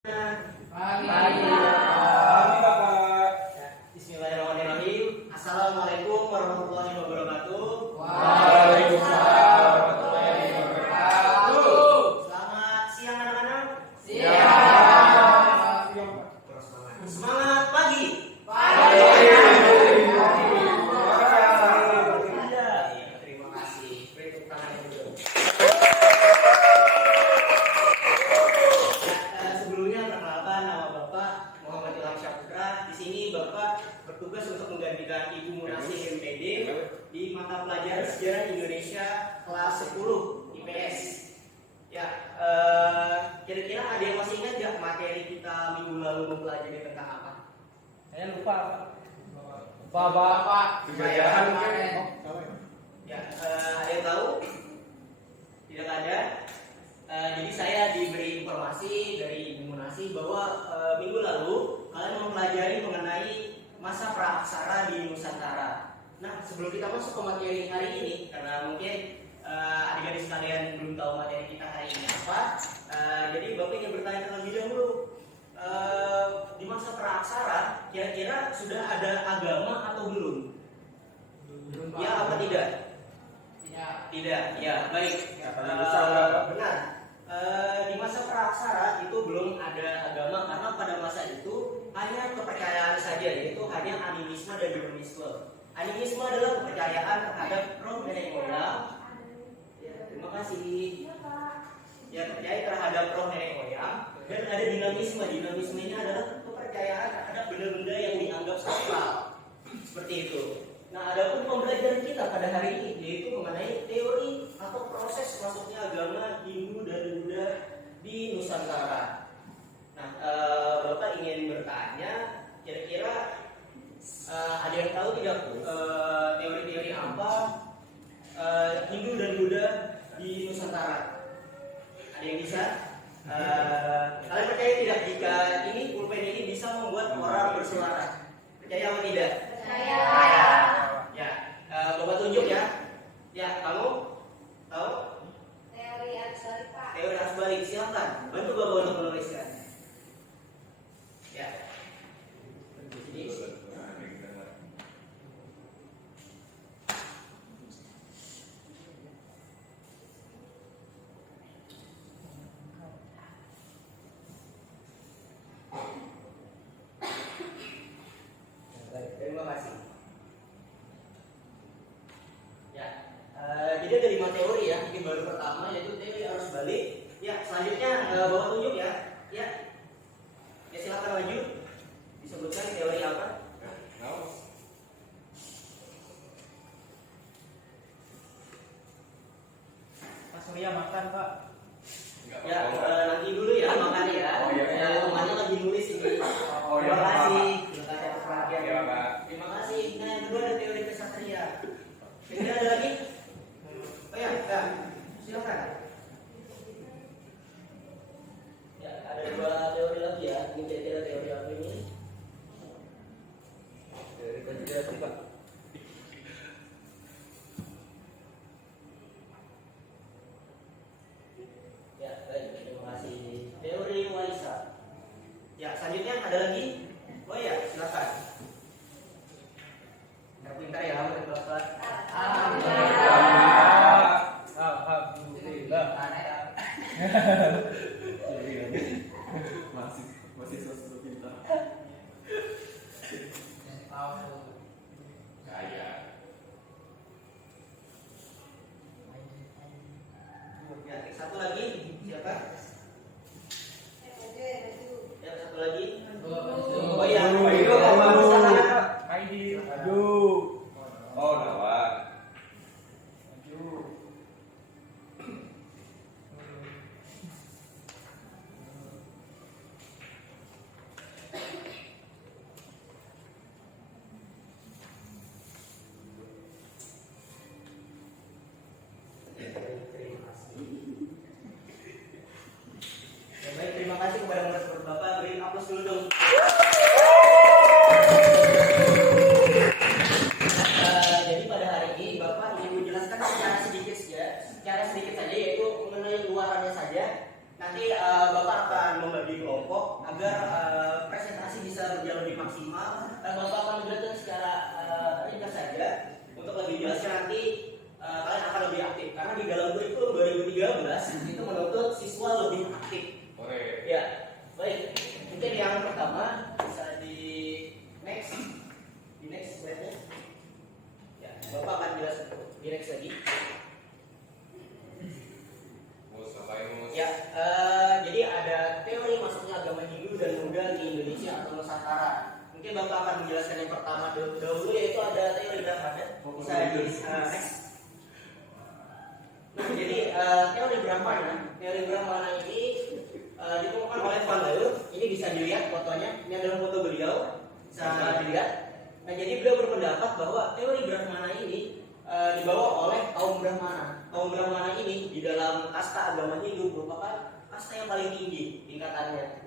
Pagi. Bismillahirrahmanirrahim. Assalamualaikum warahmatullahi wabarakatuh. Waalaikumsalam warahmatullahi wabarakatuh. Selamat siang anak-anak. Siang. Semangat pagi. Terima kasih. Beri tepuk tangan yang dulu. Sebelumnya perkenalkan, nama Bapak Muhammad Ilham Syahputra. Di sini Bapak bertugas untuk menggantikan Ibu Munasih MPD di mata pelajaran Sejarah Indonesia kelas 10 IPS. Ya, kira-kira ada yang masih ingat nggak materi kita minggu lalu mempelajari tentang apa? Saya lupa. Bapak. Kegiatan mungkin. Ya, ada yang tahu? Tidak ada. Jadi saya diberi informasi dari Ibu Munasih bahwa minggu lalu kalian mempelajari mengenai masa praaksara di Nusantara. Nah, sebelum kita masuk ke materi hari ini, karena mungkin adik-adik sekalian belum tahu materi kita hari ini apa, jadi Bapak ingin bertanya terlebih dahulu. Di masa praaksara, kira-kira sudah ada agama atau belum? Ya apa tidak? Tidak. Ya, baik. Benar. Di masa praaksara itu belum ada agama karena pada masa itu hanya kepercayaan saja, yaitu hanya animisme dan dinamisme. Animisme adalah kepercayaan terhadap roh nenek moyang. Ya, terima kasih. Ya, percaya terhadap roh nenek moyang. Dan ada dinamisme. Dinamismenya adalah kepercayaan terhadap benda-benda yang dianggap sakral. Seperti itu. Nah, adapun pembelajaran kita pada hari ini yaitu mengenai teori atau proses masuknya agama Hindu dan Buddha di Nusantara. Nah, Bapak ingin bertanya, kira-kira ada yang tahu tidak teori-teori apa Hindu dan Buddha di Nusantara? Ada yang bisa? Kalian percaya tidak jika ini pulpen ini bisa membuat orang bersuara? Percaya atau tidak? Percaya. Ya, Bapak tunjuk ya. Ya, kamu tahu? Teori arus balik, Pak. Teori arus balik, silakan. Bantu Bapak untuk menuliskan. Ya. Jadi, terima kasih. Ya, jadi ada 5 teori ya. Ini baru pertama yaitu teori arus balik. Ya, selanjutnya Bapak tunjuk ya. Ya, ya silakan maju. Disebutkan teori apa? Mas Surya makan, Pak. Ya, nanti dulu ya makan ya. Oh, iya. Ya, temannya lagi nulis ini. Oh, iya, Terima kasih. Pak. Terima kasih atas perhatian. Iya, Pak. Terima kasih. Nah, yang kedua ada teori kesatria. Kira ada lagi? Oh ya, silakan. Ya, ada 2 teori lagi ya. Ini kira-kira teori apa ini? Teori konspirasi, Pak. Ya, baik. Terima kasih. Teori warisan. Ya, selanjutnya ada lagi? Oh ya, silakan. Yang pintar ya, murid Bapak. Alhamdulillah. masih sesuatu pintar. Saya Ya, satu lagi siapa? Ya, satu lagi. Oh iya, itu Heidi. oh gawat. Ya, baik, terima kasih kepada murid Bapak. Beri aplaus dulu dong. Jadi pada hari ini Bapak ingin menjelaskan secara sedikit saja, yaitu mengenai luarannya saja. Nanti Bapak akan membagi kelompok kelompok agar presentasi bisa berjalan lebih maksimal. Bapak akan menjelaskan secara ringkas saja. Untuk lebih jelasnya nanti kalian akan lebih aktif karena di dalam kurikulum 2013 itu menuntut siswa lebih aktif. Ya, baik. Mungkin yang pertama bisa di next slide-nya. Ya, Bapak akan jelaskan di next lagi. Ya, jadi ada teori masuknya agama Hindu dan Buddha di Indonesia atau Nusantara. Mungkin Bapak akan menjelaskan yang pertama dahulu yaitu ada teori Brahmana. Bisa di next. Nah, jadi teori Brahmana ini ditemukan oleh Van Leeuwen. Ini bisa dilihat fotonya. Ini adalah foto beliau. Bisa dilihat. Nah, jadi beliau berpendapat bahwa teori Brahmana ini dibawa oleh kaum Brahmana. Kaum Brahmana ini di dalam kasta agama Hindu merupakan kasta yang paling tinggi tingkatannya.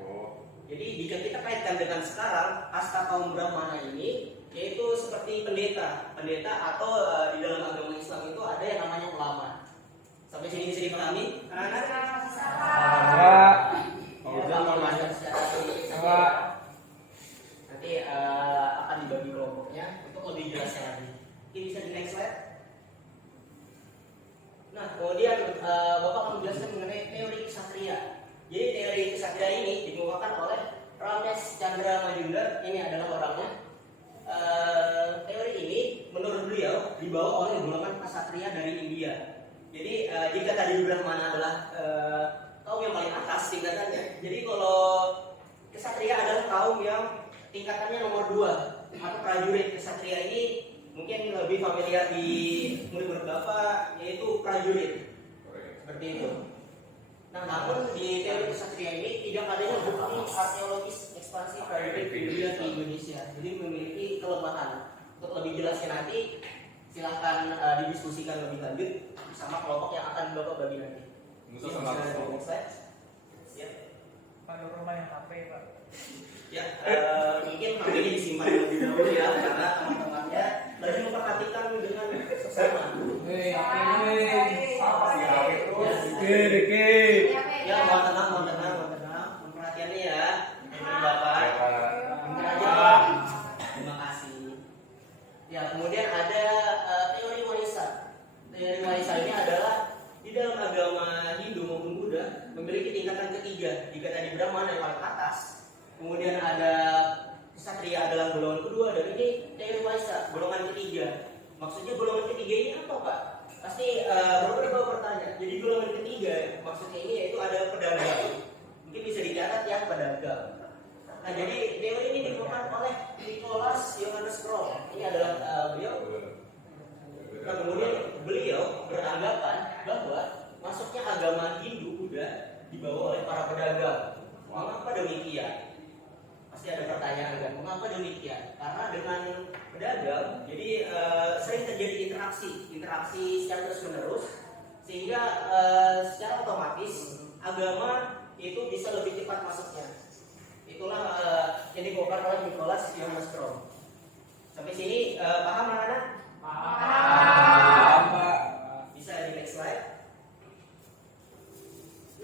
Jadi jika kita kaitkan dengan sekarang, kasta kaum Brahmana ini yaitu seperti pendeta atau di dalam agama Islam itu ada yang namanya ulama. Sampai sini bisa dipahami? Nanti akan dibagi kelompoknya untuk lebih jelasnya lagi. Ini bisa di next slide. Nah, kemudian Bapak akan menjelaskan mengenai teori kesatria. Jadi teori kesatria ini dikemukakan oleh Ramesh Chandra Majumdar. Ini adalah orangnya. Teori ini menurut beliau dibawa oleh golongan kesatria dari India. Jadi jika tadi Brahmana adalah kaum yang paling atas tingkatannya. Jadi kalau kesatria adalah kaum yang tingkatannya nomor 2 atau prajurit. Kesatria ini mungkin lebih familiar di murid-murid Bapak, yaitu prajurit. Seperti itu. Nah, namun di teori kesatria ini tidak adanya bukti arkeologis ekspansi prajurit Hindu di Indonesia. Jadi memiliki kelemahan. Untuk lebih jelasnya nanti silahkan didiskusikan lebih lanjut bersama kelompok yang akan Bapak bagi nanti. Ya. Pak rumah yang HP Pak. Ya, mungkin hal ini disimpan lebih dahulu ya karena teman-temannya lagi memperhatikan dengan sesama. Ya, mohon tenang, perhatiannya ya. Bapak, mungkin aja Pak. Terima kasih. Ya, kemudian ada teori warisan. Teori warisan ini adalah di dalam agama Hindu maupun Buddha memiliki tingkatan ketiga. Jika tadi Brahmana yang paling atas, kemudian ada kesatria adalah golongan kedua, dan ini teori warisan golongan ketiga. Maksudnya golongan ketiga ini apa Pak? Pasti Bapak bertanya. Jadi golongan ketiga maksudnya ini yaitu ada pedagang. Mungkin bisa dicatat ya pedagang. Nah, jadi teori ini dikemukakan oleh Nicholas Johannes Kroll. Ini adalah beliau. Nah, kemudian beliau beranggapan bahwa masuknya agama Hindu Buddha dibawa oleh para pedagang. Mengapa demikian? Pasti ada pertanyaan kan? Mengapa demikian? Karena dengan pedagang, jadi sering terjadi interaksi secara terus-menerus, sehingga secara otomatis agama itu bisa lebih cepat masuknya. Itulah yang dikemukakan oleh Nicholas Johannes Kroll. Sampai sini paham anak-anak? Paham. Bisa di next slide.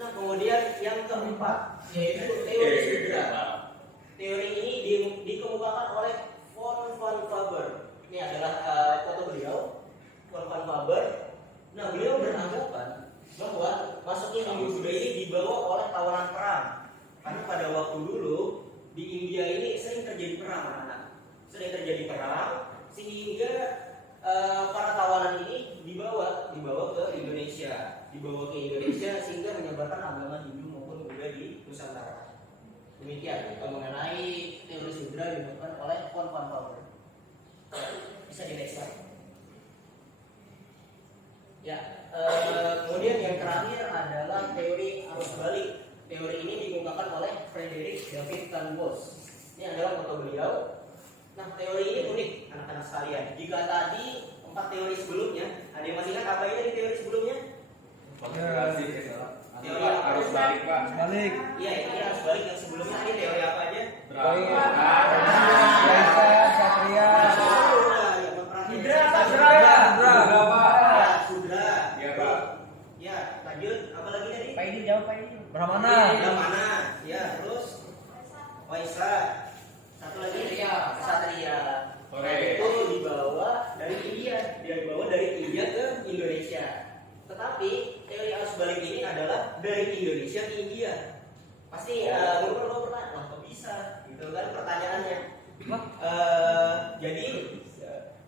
Nah, kemudian yang keempat yaitu teori Sudra. Teori ini dikemukakan oleh von Faber. Ini adalah foto beliau, von Faber. Nah, beliau beranggapan bahwa masuknya Hindu Buddha ini dibawa oleh tawanan perang. Karena pada waktu dulu di India ini sering terjadi perang, anak-anak. Sering terjadi perang sehingga para tawanan ini dibawa ke Indonesia, sehingga menyebarkan agama Hindu maupun Buddha di Nusantara. Demikian mengenai teori Sudra dilakukan oleh von Faber. Bisa di next slide. Ya, kemudian yang terakhir adalah teori arus balik. Teori ini dikemukakan oleh Frederick David Canbos. Ini adalah foto beliau. Nah, teori ini unik, anak-anak sekalian. Jika tadi 4 teori sebelumnya, ada yang masih ingat apa ini di teori sebelumnya? Teori arus balik, Pak. Balik. Iya, ini arus balik yang sebelumnya. Ini teori apa aja? Sudra. Iya, Pak. Ya, lanjut. Apa lagi tadi? Pak ini jawab Pak ini. Brahmana. Ya, terus Waisa. Satu lagi Satria. Oke. Nah, itu dibawa dari India, ke Indonesia. Tetapi teori arus balik ini adalah dari Indonesia ke India. Pasti lo pernah, wah kok bisa? Gitu kan pertanyaannya. Jadi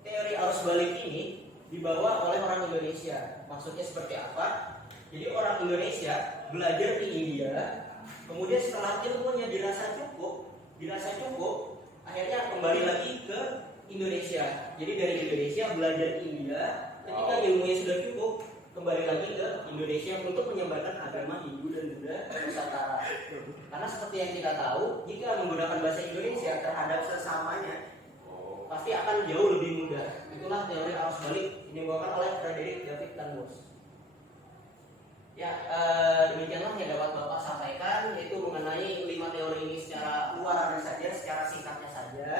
teori arus balik ini dibawa oleh orang Indonesia. Maksudnya seperti apa? Jadi orang Indonesia belajar di India, kemudian setelah ilmunya dirasa cukup, akhirnya kembali lagi ke Indonesia. Jadi dari Indonesia belajar di India, ketika ilmunya sudah cukup, kembali lagi ke Indonesia untuk menyebarkan agama Hindu dan Buddha Nusantara. Karena seperti yang kita tahu, jika menggunakan bahasa Indonesia terhadap sesamanya, pasti akan jauh lebih mudah. Itulah teori arus balik yang dibawakan oleh Frederick David Langbos. Ya, demikianlah yang dapat Bapak sampaikan, yaitu mengenai 5 teori ini secara luaran saja, secara singkatnya saja.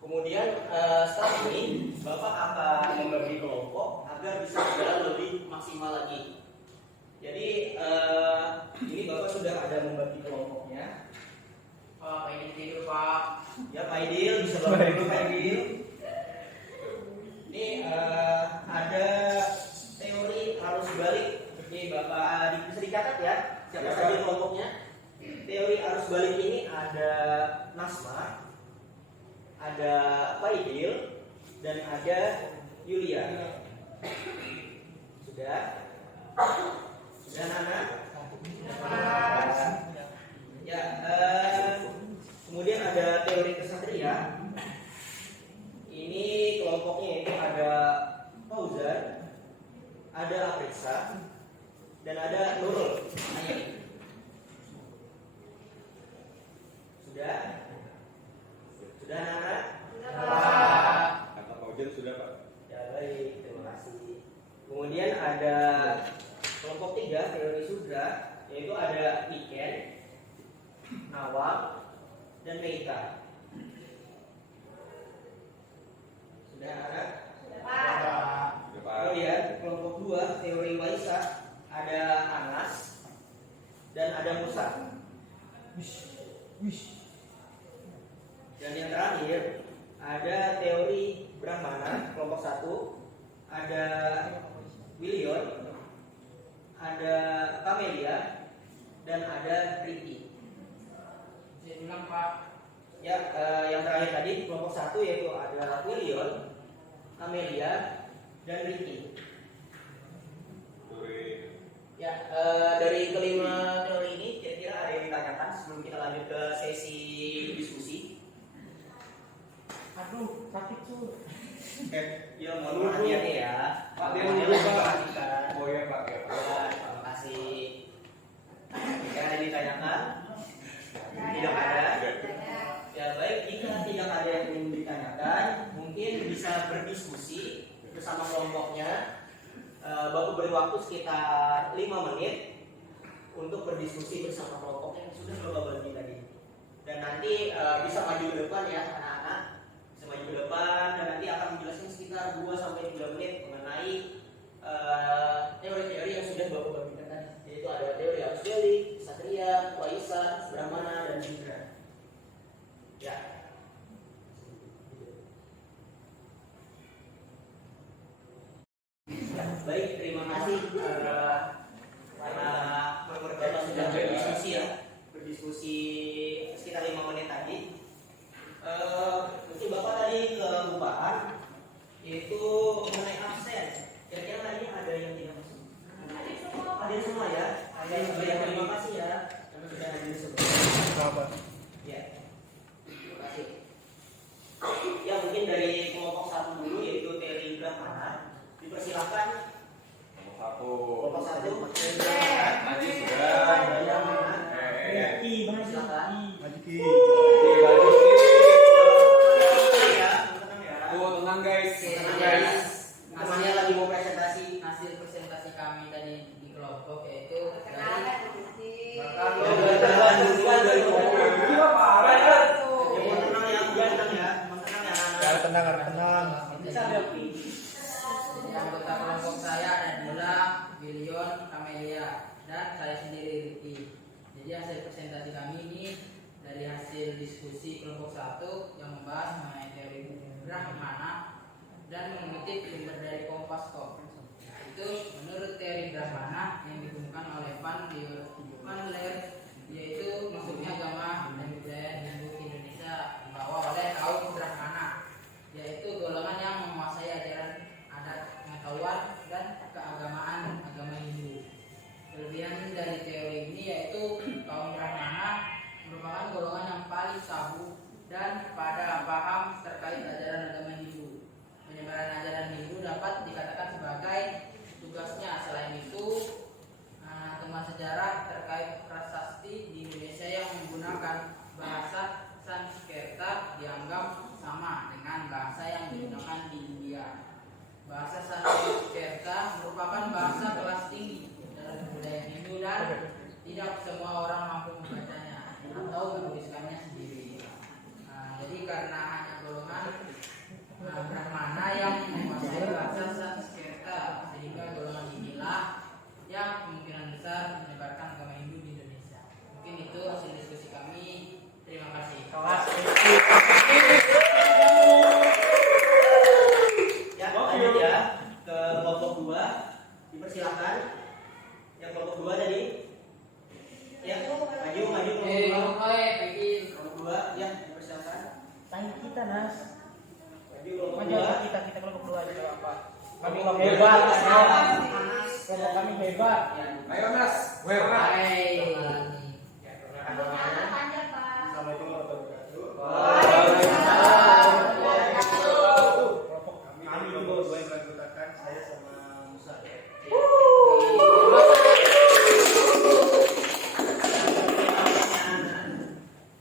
Kemudian setelah ini Bapak akan membagi kelompok agar bisa berjalan lebih maksimal lagi. Jadi ini Bapak sudah ada membagi kelompoknya. Pak ini tidur Pak. Ya Pak Idil, bisa Bapak dulu Pak Idil. Ini ada teori arus balik. Oke Bapak bisa dicatat ya, siapa saja kelompoknya. Teori arus balik ini ada Nasma, ada Pak Idil, dan ada Yulia. Sudah Nana? Ya, kemudian ada teori kesatria. Ini kelompoknya itu ada Fauzan, ada Aprisa, dan ada Nurul. Sudah Nana? Kata Fauzan sudah Pak. Ya baik, terima kasih. Kemudian ada kelompok 3 teori sudra, yaitu ada Iken, Nawang, dan Meika. Sudah ada? Sudah Pak. Kemudian kelompok 2 teori Waisa, ada Anas dan ada Musa. Dan yang terakhir ada teori Brahmana, kelompok 1, ada Willion, ada Camelia, dan ada Ricky. Saya bilang Pak. Ya, yang terakhir tadi kelompok 1 yaitu ada Willion, Camelia, dan Ricky. Ya, dari kelima teori ini kira-kira ada yang ditanyakan sebelum kita lanjut ke sesi diskusi? Aduh, sakit tuh. Ya, mohon perhatiannya ya. Pak, dia Mohon dulu, Pak. diperhatikan. Oh ya Pak. Ya. Ya, terima kasih. Jika ada yang ditanyakan? Tidak ada. Ya baik, jika tidak ada yang ingin ditanyakan, mungkin bisa berdiskusi bersama kelompoknya. Bapak beri waktu sekitar 5 menit untuk berdiskusi bersama kelompoknya yang sudah Bapak bagi tadi. Dan nanti bisa maju ke depan ya anak-anak, bisa maju ke depan dan nanti akan menjelaskan sekitar 2-3 menit mengenai teori-teori yang sudah Bapak bagikan tadi. Yaitu ada teori arus balik, Satria, Waisa, Brahmana, dan Sudra. Ya. Baik, terima kasih karena Bapak sudah berdiskusi ya, berdiskusi sekitar 5 menit tadi. Mungkin Bapak tadi kelupaan yaitu mengenai absen. Kira-kira tadi ada yang tidak masuk? Hadir semua ya. Terima kasih ya karena sudah hadir semua. Ya. Terima kasih. Ya mungkin dari kelompok 1 dulu yaitu teori Brahmana. Dipersilakan. Kelompok 1. Maju sudah. Silakan. Tenang guys. Namanya lagi mau presentasi. Hasil presentasi kami tadi di kelompok yaitu Perkenalan di sini. Jadi anggota kelompok saya ada Dila, Willion, Camelia, dan saya sendiri Ricky. Jadi hasil presentasi kami ini dari hasil diskusi kelompok 1 yang membahas mengenai teori Brahmana dan mengutip sumber dari Kompas.com. Itu menurut teori Brahmana yang ditemukan oleh Van Leer, yaitu masuknya agama dan budaya Hindu ke Indonesia dibawa oleh kaum Brahmana, yaitu golongan yang menguasai ajaran adat, pengetahuan dan keagamaan agama Hindu. Kelebihan dari teori ini yaitu kaum Brahmana merupakan golongan yang paling tabu dan pada paham terkait ajaran agama Hindu. Penyebaran ajaran Hindu dapat dikatakan sebagai tugasnya. Selain itu, temuan sejarah terkait prasasti di Indonesia yang menggunakan bahasa Sanskerta dianggap sama dengan bahasa yang digunakan di India. Bahasa Sanskerta merupakan bahasa kelas tinggi dalam budaya Hindu dan tidak semua orang mampu membacanya atau menuliskannya sendiri. Jadi karena hanya golongan Brahmana yang menguasai bahasa Sanskerta, sehingga golongan inilah yang kemungkinan besar menyebarkan agama Hindu di Indonesia. Mungkin itu hasil diskusi kami. Terima kasih. Ya, lanjut ya ke kelompok 2. Dipersilakan. Yang kelompok 2 tadi. Ya, maju kelompok 2. Ya, dipersilakan. Tanya kita Nas. Maju kelompok Maju 2. kita kelompok 2 aja apa? Kami Kelompok hebat. dua. Kelompok kami hebat. Ayo Nas, wera. Lanjut, Pak. Assalamualaikum warahmatullahi wabarakatuh. Kelompok Kami kelompok 2 yang beranggotakan saya sama Musa.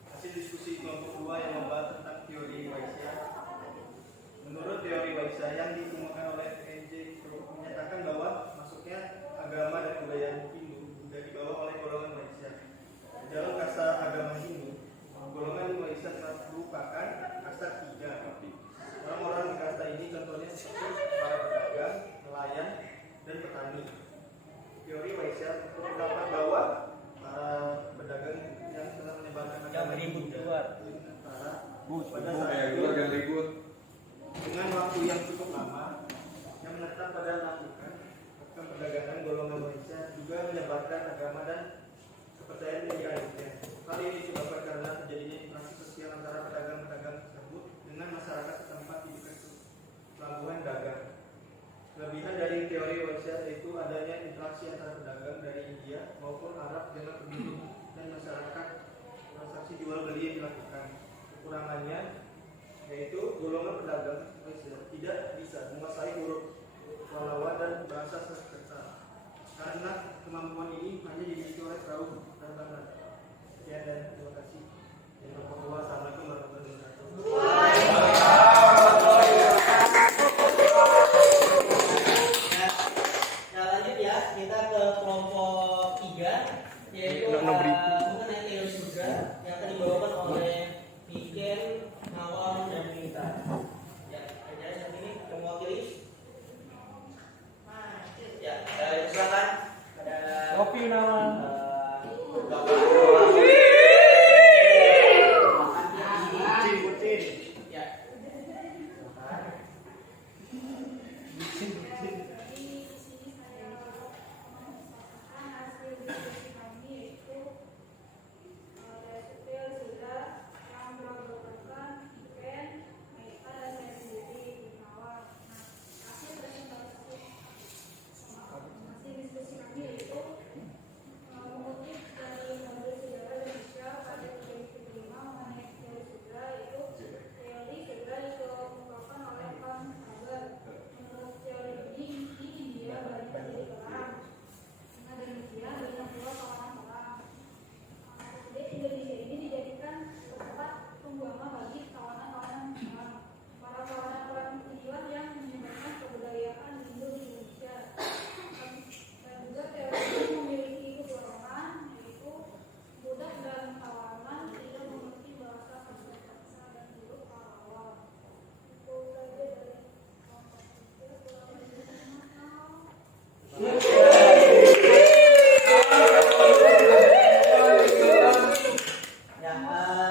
Hasil diskusi kelompok 2 yang membahas tentang teori Waisya. Menurut teori Waisya yang ditemukan oleh PNJ menyatakan bahwa masuknya agama dan budaya Hindu sudah dibawa oleh golongan Waisya. Dalam kasta agama Hindu, golongan Waisya merupakan kasta 3. Orang-orang di kasta ini contohnya seperti para pedagang, nelayan, dan petani. Teori Waisya terdapat bahwa para pedagang yang telah menyebarkan agama Hindu pada saat itu yang ribut. dengan waktu yang cukup lama yang menetap pada lakukan perdagangan, golongan Waisya juga menyebarkan agama dan kepercayaan yang dianutnya. Hal ini disebabkan karena terjadinya interaksi sosial antara pedagang-pedagang tersebut dengan masyarakat setempat di dekat pelabuhan dagang. Kelebihan dari teori Waisya yaitu adanya interaksi antara pedagang dari India maupun Arab dengan penduduk dan masyarakat, transaksi jual beli yang dilakukan. Kekurangannya yaitu golongan pedagang Waisya tidak bisa menguasai huruf Pahlawan dan bahasa Sanskerta karena kemampuan ini hanya dimiliki oleh kaum Brahmana. Sekian dan terima kasih. Yang kedua, Assalamualaikum warahmatullahi wabarakatuh. Nah, lanjut ya, kita ke kelompok 3, yaitu mengenai teori surga yang akan dibawakan oleh Niken, Nawam, dan Nita. Ya, kerjanya seperti ini, yang mewakili. Ya, silakan. Ada Kopi nama. Bapak.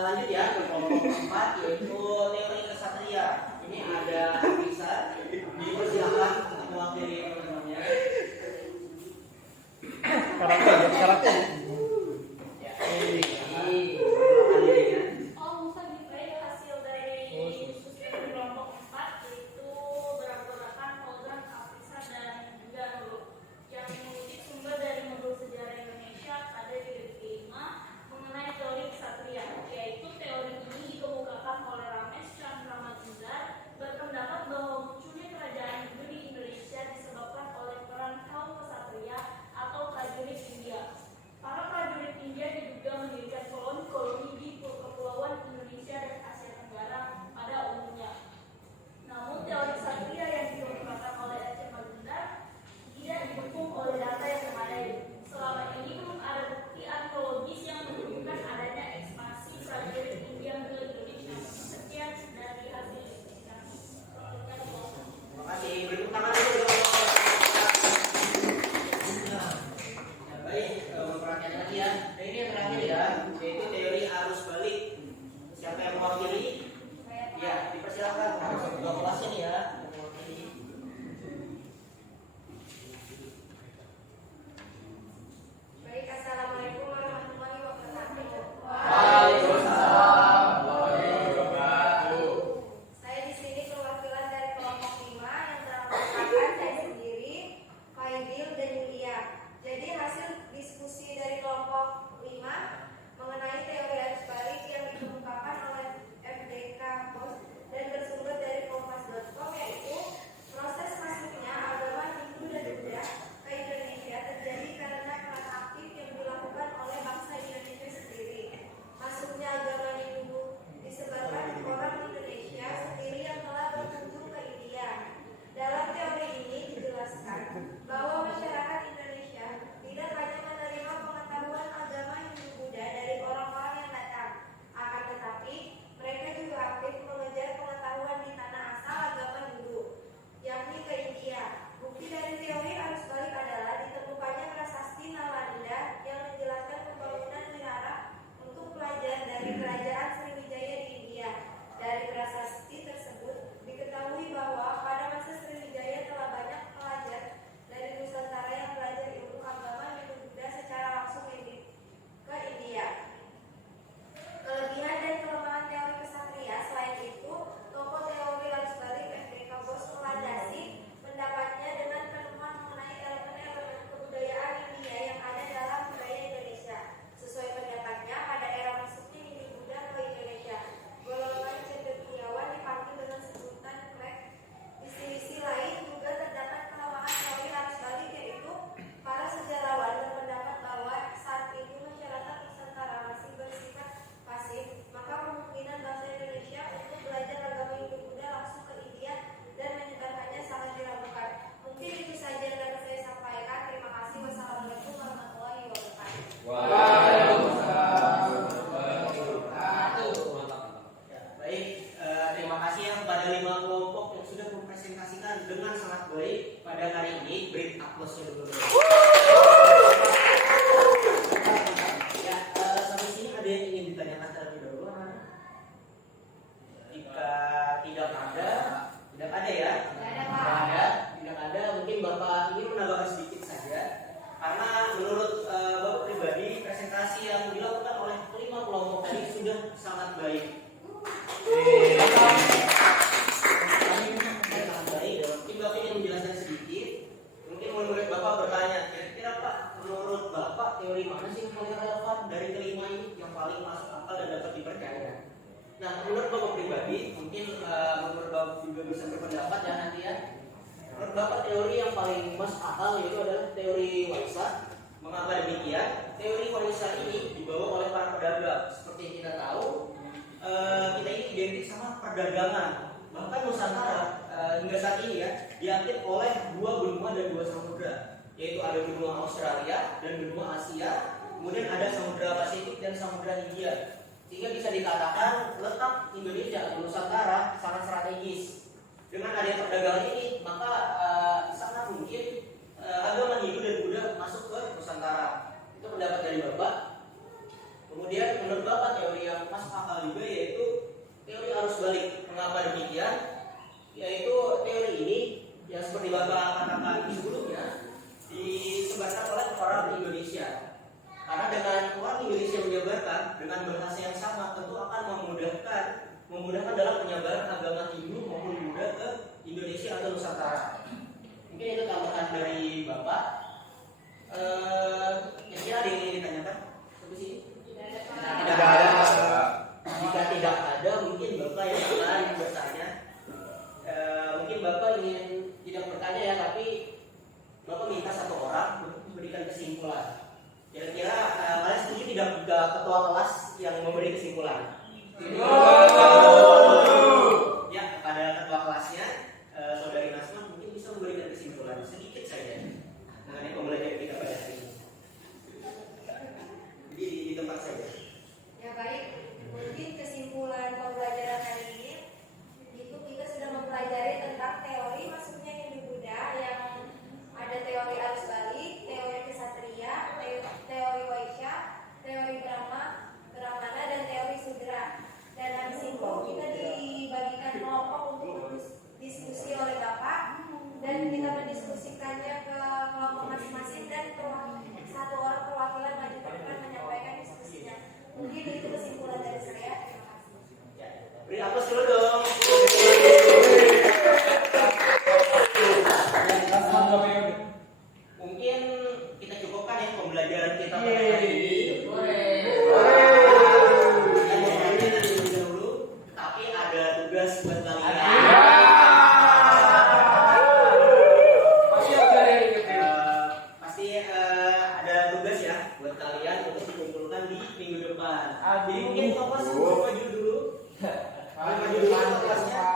lanjut ya ke kelompok keempat, yaitu teori kesatria. Ini ada Bisa, dipersilakan untuk mewakili teman-temannya. Karakter. Ya, ini. Oh, bukan diberi hasil dari diskusi kelompok 4 yaitu berdasarkan program Afrisa dan juga Nurul yang mengutip sumber dari modul sejarah Indonesia pada jilid kelima mengenai teori kesatria, yaitu teori ini dikemukakan oleh Ramesh Chandra Majumdar berpendapat bahwa munculnya kerajaan Hindu di Indonesia disebabkan oleh peran kaum kesatria atau prajurit India. Para prajurit India diduga mendirikan koloni-koloni di kepulauan Indonesia dan Asia Tenggara pada umumnya. Namun teori kesatria yang dikemukakan oleh Aceh Majumdar tidak didukung oleh data yang memadai. Selama ini belum ada bukti arkeologis yang menunjukkan adanya ekspansi prajurit India ke Indonesia. Sekian dari hasil investigasi. Terima kasih. Beri tangan dulu dong. Nah, baik, perhatian lagi ya. Nah, ini yang terakhir ya, yaitu teori arus balik. Siapa yang mewakili? Ya, dipersilakan. Harus dua kelasnya nih ya. Yang mewakili. Baik, assalamualaikum warahmatullahi wabarakatuh. Saya di sini perwakilan dari kelompok 5 yang terangkat saya sendiri, Faidil dan Yulia. Jadi hasil diskusi dari kelompok 5 mengenai teori arus balik yang dikemukakan oleh FDK Pos dan bersumber dari kompas.com, yaitu proses masuknya agama Hindu dan Buddha ke Indonesia terjadi karena peran aktif yang dilakukan oleh bangsa Indonesia sendiri. Masuknya agama Hindu disebabkan orang Indonesia sendiri yang telah berkunjung ke India. Dalam teori ini dijelaskan bahwa masyarakat Indonesia tidak hanya menerima pengetahuan agama Hindu Buddha dari orang-orang yang datang, akan tetapi mereka juga aktif mengejar pengetahuan di tanah asal agama Hindu, yakni ke India. Bukti dari teori arus balik adalah ditemukannya prasasti Nalanda yang menjelaskan pembangunan wihara untuk pelajar dari kerajaan Sriwijaya di India. Dari prasasti tersebut diketahui bahwa pada masa Sriwijaya telah banyak pelajar dari Nusantara yang belajar ilmu agama Hindu Buddha secara langsung ke India. Kelebihan dan kelemahan teori kesatria selain itu, tokoh teori arus balik FDK Bos melandasi pendapatnya dengan penemuan mengenai elemen-elemen kebudayaan India yang ada dalam budaya Indonesia. Sesuai pendapatnya, pada era masuknya Hindu Buddha ke Indonesia, golongan cendekiawan dipanggil dengan sebutan klek. Di sisi lain juga terdapat kelemahan teori arus balik, yaitu para sejarawan berpendapat bahwa saat itu masyarakat Nusantara masih bersifat pasif, maka kemungkinan bangsa Indonesia untuk belajar agama Hindu Buddha langsung ke India dan menyebarkannya sangat diragukan. Mungkin itu saja yang dapat saya sampaikan. Terima kasih. Wassalamualaikum warahmatullahi wabarakatuh. Ya, baik, terima kasih ya kepada 5 kelompok yang sudah mempresentasikan dengan sangat baik pada hari ini. Beri aplausnya dulu. Ya, sampai sini ada yang ingin ditanyakan terlebih dahulu? Jika tidak ada ya? Tidak ada. Mungkin Bapak ingin menambahkan sedikit saja. Karena menurut Bapak pribadi, presentasi yang dilakukan oleh kelima kelompok tadi sudah sangat baik. Mungkin Bapak ingin menjelaskan sedikit. Mungkin murid Bapak bertanya, kira-kira Pak, menurut Bapak teori mana sih yang paling relevan dari kelima ini yang paling masuk akal dan dapat dipercaya? Nah, menurut Bapak pribadi, mungkin menurut Bapak juga bisa berpendapat ya nanti ya. Menurut Bapak teori yang paling masuk akal yaitu adalah teori Waisak. Mengapa demikian? Teori Waisak ini dibawa oleh para pedagang. Seperti yang kita tahu, kita ini identik sama perdagangan. Bahkan Nusantara hingga saat ini ya diapit oleh 2 benua dan 2 samudra, yaitu ada benua Australia dan benua Asia, kemudian ada samudra Pasifik dan samudra Hindia. Sehingga bisa dikatakan letak Indonesia atau Nusantara sangat strategis. Dengan adanya perdagangan ini, maka sangat mungkin agama Hindu dan Buddha masuk ke Nusantara. Itu pendapat dari Bapak. Kemudian menurut Bapak teori yang masuk akal juga yaitu teori arus balik. Mengapa demikian? Yaitu teori ini yang seperti Bapak katakan sebelumnya disebarkan oleh orang Indonesia. Karena dengan orang Indonesia menyebarkan dengan bahasa yang sama tentu akan memudahkan dalam penyebaran agama Hindu maupun Buddha ke Indonesia atau Nusantara. Mungkin itu tambahan dari Bapak. Kira-kira ada yang ingin ditanyakan sampai sini? Tidak ada. Jika tidak ada, mungkin Bapak yang akan bertanya. Mungkin Bapak ingin tidak bertanya ya, tapi Bapak minta satu orang untuk memberikan kesimpulan. Kira-kira kalian setuju tidak jika ketua kelas yang memberi kesimpulan? Ya, kepada ketua kelasnya, Saudari Nasma mungkin bisa memberikan kesimpulan sedikit saja mengenai pembelajaran kita pada hari ini. Jadi di tempat saja. Ya baik, mungkin kesimpulan pembelajaran hari ini itu kita sudah mempelajari tentang teori masuknya Hindu Buddha yang ada teori arus balik, teori kesatria, teori Waisya, teori Brahmana dan teori Sudra. Dan habis itu kita dibagikan kelompok untuk diskusi oleh Bapak dan kita mendiskusikannya ke kelompok masing-masing dan satu orang perwakilan maju ke depan menyampaikan diskusinya. Mungkin itu kesimpulan dari saya. Terima kasih. Ya, beri aplaus dulu dong. Mungkin kita cukupkan ya pembelajaran kita pada hari ini. Tapi ada tugas buat kalian. Pasti ada tugas ya buat kalian untuk dikumpulkan di minggu depan. Jadi mungkin Bapak sebelum maju dulu. Maju dulu ke kelasnya.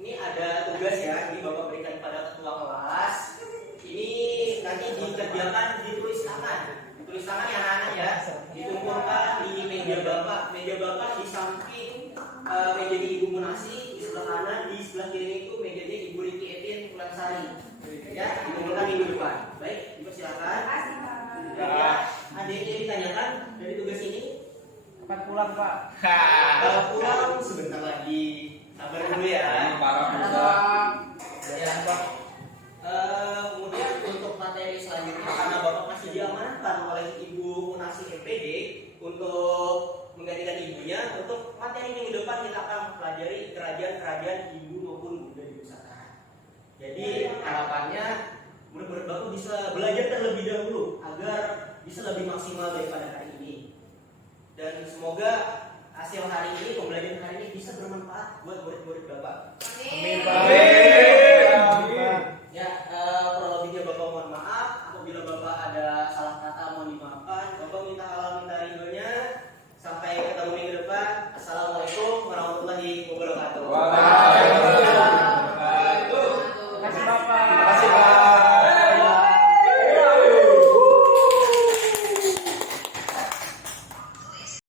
Ini ada tugas ya, ini Bapak berikan pada ketua kelas. Ini nanti dikerjakan ditulis tangan. Tulis tangan ya anak-anak ya. Ditumpulkan di meja Bapak. Meja Bapak di samping meja di Ibu Munasi, di sebelah kanan, di sebelah kiri itu mejanya Ibu Riki Etin Pulansari. Ya, dikumpulkan minggu depan. Baik, dipersilakan. Terima kasih Pak. Ya, ada yang ditanyakan dari tugas ini? Kapan pulang, Pak? Kalau pulang sebentar lagi. Sabar dulu ya. Ya, Pak. Kemudian untuk materi selanjutnya karena Bapak masih diamanahkan oleh Ibu Munasi MPD untuk menggantikan ibunya, untuk materi minggu depan kita akan mempelajari kerajaan-kerajaan Hindu maupun Buddha di Nusantara. Jadi harapannya murid-murid Bapak bisa belajar terlebih dahulu agar bisa lebih maksimal daripada hari ini. Dan semoga hasil hari ini, pembelajaran hari ini bisa bermanfaat buat murid-murid Bapak. Amin. Amin.